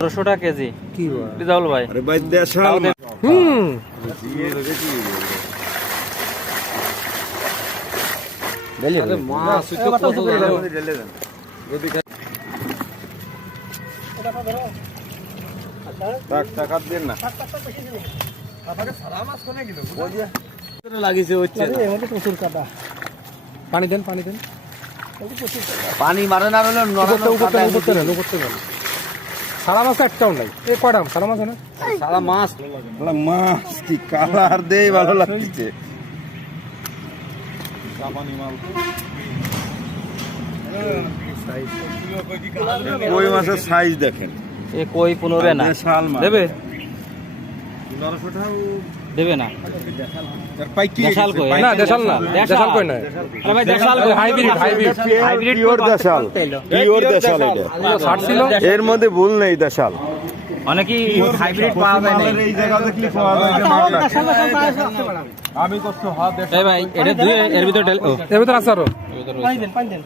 1200 টাকা কেজি কি রিজাউল ভাই? আরে ভাই দেশাল মাছ টাকা দেন না লাগিয়েছে হচ্ছে প্রচুর কাটা। পানি দেন পানি দেন। পানি মারে না হলে সারা মাছ একটাও নাই। এই কয়টা সারা মাছ না? সারা মাছ মাছ কি কালার দেই ভালো লাগছে। কই মাছের সাইজ দেখেন। এ কই 15 না দেবে? 1500 টাকা দেবে না? দেশাল কই না, দেশাল না, দেশাল কই না। আরে ভাই দেশাল কই? হাইব্রিড পিওর দেশাল, পিওর দেশাল এটা 60 ছিল। এর মধ্যে ভুল নেই দেশাল। অনেকই হাইব্রিড পাওয়া যায় না। এই জায়গা দেখলি পাওয়া যায় না। আমি কষ্ট হাত দেখ। এই ভাই এটা ধুয়ে এর ভিতর এর ভিতর আছে আরো। পানি দেন।